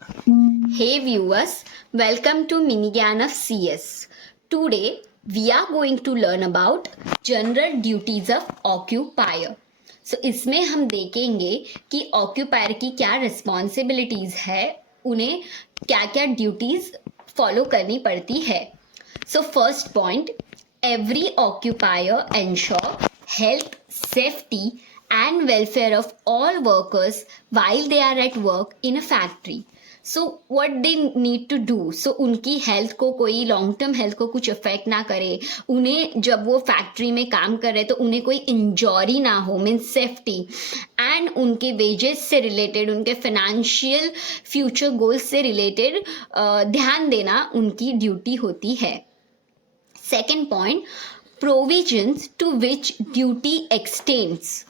Hey viewers, welcome to Minigyan of CS. Today we are going to learn about general duties of occupier. So इसमें हम देखेंगे कि occupier की क्या responsibilities है, उन्हें क्या क्या ड्यूटीज फॉलो करनी पड़ती है. So first point, every occupier ensure health, safety and welfare of all workers while they are at work in a factory. So what they need to do, so उनकी health को, कोई long term health को कुछ affect ना करे, उन्हें जब वो फैक्ट्री में काम कर रहे तो उन्हें कोई इंजरी ना हो, मीन्स सेफ्टी, एंड उनके वेजेस से रिलेटेड, उनके फाइनेंशियल फ्यूचर गोल्स से रिलेटेड ध्यान देना उनकी ड्यूटी होती है. Second point, provisions to which duty extends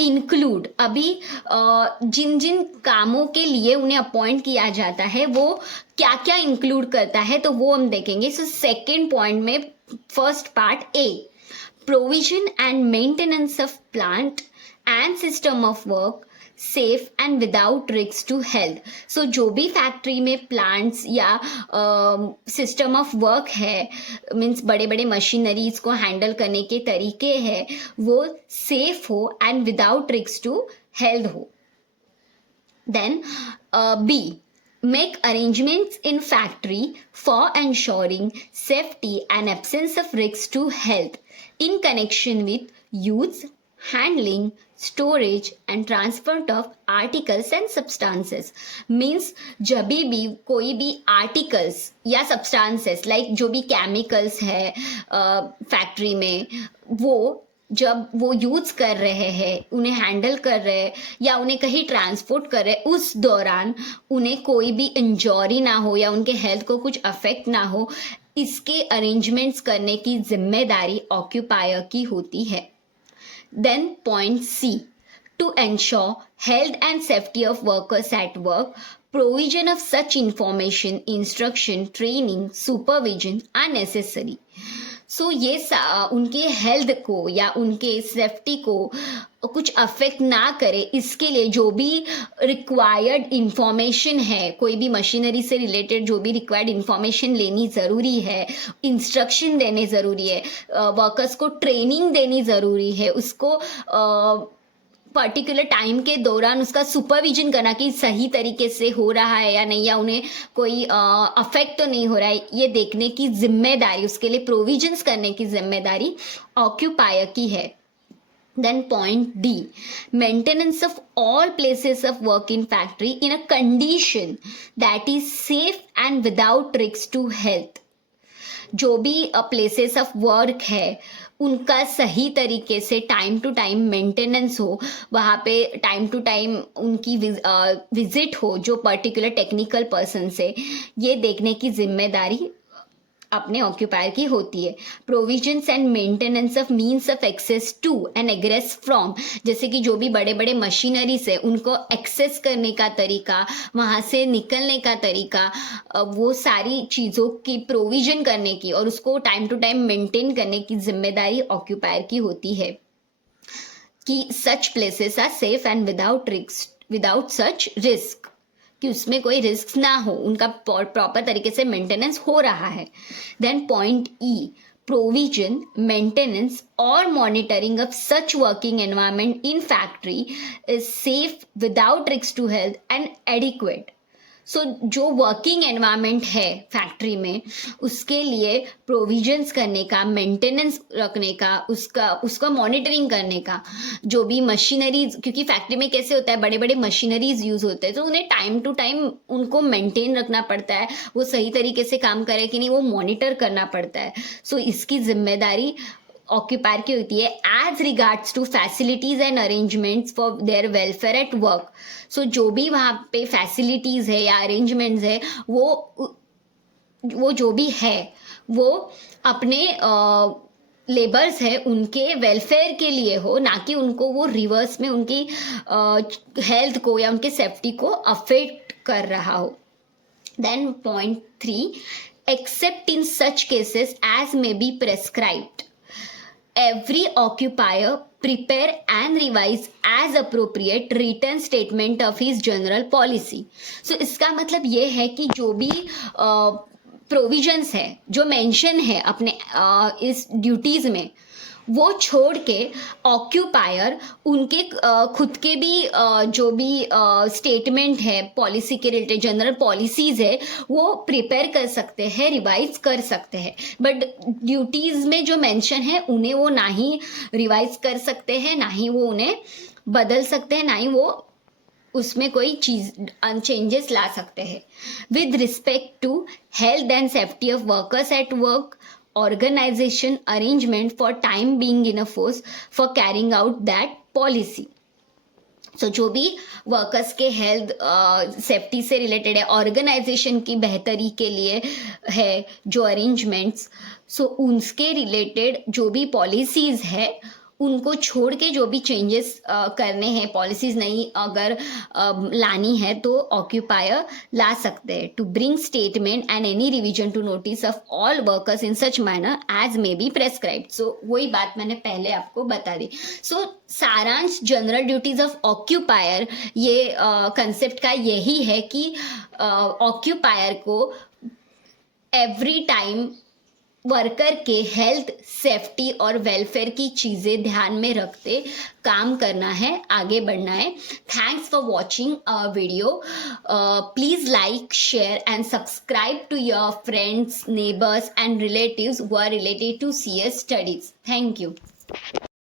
include. अभी जिन जिन कामों के लिए उन्हें अपॉइंट किया जाता है वो क्या क्या इंक्लूड करता है, तो वो हम देखेंगे. सो सेकेंड पॉइंट में first part A, provision and maintenance of plant and system of work safe and without risk to health. So जो भी फैक्ट्री में प्लांट्स या सिस्टम ऑफ वर्क है, मीन्स बड़े बड़े मशीनरीज को हैंडल करने के तरीके हैं, वो सेफ हो and without risk to health हो. Then B, make arrangements in factory for ensuring safety and absence of risk to health in connection with use, handling, storage and transport of articles and substances. Means जब भी कोई भी articles या substances, like जो भी chemicals है factory में, वो जब वो यूज कर रहे हैं, उन्हें हैंडल कर रहे हैं या उन्हें कहीं ट्रांसपोर्ट कर रहे हैं, उस दौरान उन्हें कोई भी इंजरी ना हो या उनके हेल्थ को कुछ अफेक्ट ना हो, इसके अरेंजमेंट्स करने की जिम्मेदारी ऑक्यूपायर की होती है. Then point C, to ensure health and safety of workers at work, provision of such information, instruction, training, supervision are necessary. सो ये उनके हेल्थ को या उनके सेफ्टी को कुछ अफेक्ट ना करे, इसके लिए जो भी रिक्वायर्ड इंफॉर्मेशन है, कोई भी मशीनरी से रिलेटेड जो भी रिक्वायर्ड इंफॉर्मेशन लेनी ज़रूरी है, इंस्ट्रक्शन देने ज़रूरी है, वर्कर्स को ट्रेनिंग देनी ज़रूरी है, उसको पर्टिकुलर टाइम के दौरान उसका सुपरविजन करना कि सही तरीके से हो रहा है या नहीं, या उन्हें कोई अफेक्ट तो नहीं हो रहा है, ये देखने की जिम्मेदारी, उसके लिए प्रोविजंस करने की जिम्मेदारी ऑक्यूपायर की है. Then point D, maintenance of all places of work in factory in a condition that is safe and without risk to health. जो भी प्लेसेस ऑफ वर्क है उनका सही तरीके से टाइम टू टाइम मेंटेनेंस हो, वहाँ पे टाइम टू टाइम उनकी विजिट हो जो पर्टिकुलर टेक्निकल पर्सन से, ये देखने की जिम्मेदारी अपने ऑक्यूपायर की होती है. Provisions and maintenance of means of access to and egress from, जैसे कि जो भी बड़े बड़े मशीनरीज है उनको एक्सेस करने का तरीका, वहाँ से निकलने का तरीका, वो सारी चीज़ों की प्रोविजन करने की और उसको टाइम टू टाइम मेंटेन करने की जिम्मेदारी ऑक्यूपायर की होती है कि such places are safe and without such risk, कि उसमें कोई रिस्क ना हो, उनका प्रॉपर तरीके से मेंटेनेंस हो रहा है. Then point E, provision, maintenance और monitoring of such working environment in factory is safe without risk to health and adequate. So जो वर्किंग एनवायरनमेंट है फैक्ट्री में, उसके लिए प्रोविजंस करने का, मेंटेनेंस रखने का, उसका मॉनिटरिंग करने का, जो भी मशीनरीज, क्योंकि फैक्ट्री में कैसे होता है, बड़े बड़े मशीनरीज यूज होते हैं, तो उन्हें टाइम टू टाइम उनको मेंटेन रखना पड़ता है, वो सही तरीके से काम करे कि नहीं, वो मॉनिटर करना पड़ता है. सो इसकी जिम्मेदारी ऑक्यूपायर की होती है as regards to facilities and arrangements for their welfare at work. So जो भी वहाँ पे फैसिलिटीज है या अरेंजमेंट्स है, वो जो भी है वो अपने लेबर्स है उनके वेलफेयर के लिए हो, ना कि उनको वो रिवर्स में उनकी हेल्थ को या उनके सेफ्टी को अफेक्ट कर रहा हो. Then point 3, except in such cases as may be prescribed, every occupier prepare and revise as appropriate written statement of his general policy. So इसका मतलब ये है कि जो भी प्रोविजंस है, जो मेंशन है अपने इस ड्यूटीज में, वो छोड़ के ऑक्यूपायर उनके खुद के भी जो भी स्टेटमेंट है पॉलिसी के रिलेटेड, जनरल पॉलिसीज है, वो प्रिपेयर कर सकते हैं, रिवाइज कर सकते हैं. बट ड्यूटीज में जो मेंशन है उन्हें वो ना ही रिवाइज कर सकते हैं, ना ही वो उन्हें बदल सकते हैं, ना ही वो उसमें कोई चीज चेंजेस ला सकते हैं. With respect to health and safety of workers at work, organization arrangement for time being in a force for carrying out that policy. So जो भी वर्कर्स के हेल्थ सेफ्टी से रिलेटेड है, ऑर्गेनाइजेशन की बेहतरी के लिए है जो अरेंजमेंट्स, सो उनके रिलेटेड जो भी पॉलिसीज है उनको छोड़ के जो भी चेंजेस करने हैं, पॉलिसीज नहीं अगर लानी है तो ऑक्यूपायर ला सकते हैं. To bring statement and any revision to notice of all workers in such manner as may be prescribed. So वही बात मैंने पहले आपको बता दी. सो सारांश जनरल ड्यूटीज ऑफ ऑक्यूपायर, ये कंसेप्ट का यही है कि ऑक्यूपायर को एवरी टाइम वर्कर के हेल्थ, सेफ्टी और वेलफेयर की चीज़ें ध्यान में रखते काम करना है, आगे बढ़ना है. Thanks for watching video. Please like, share and subscribe to your friends, neighbours and relatives who are related to CS studies. Thank you.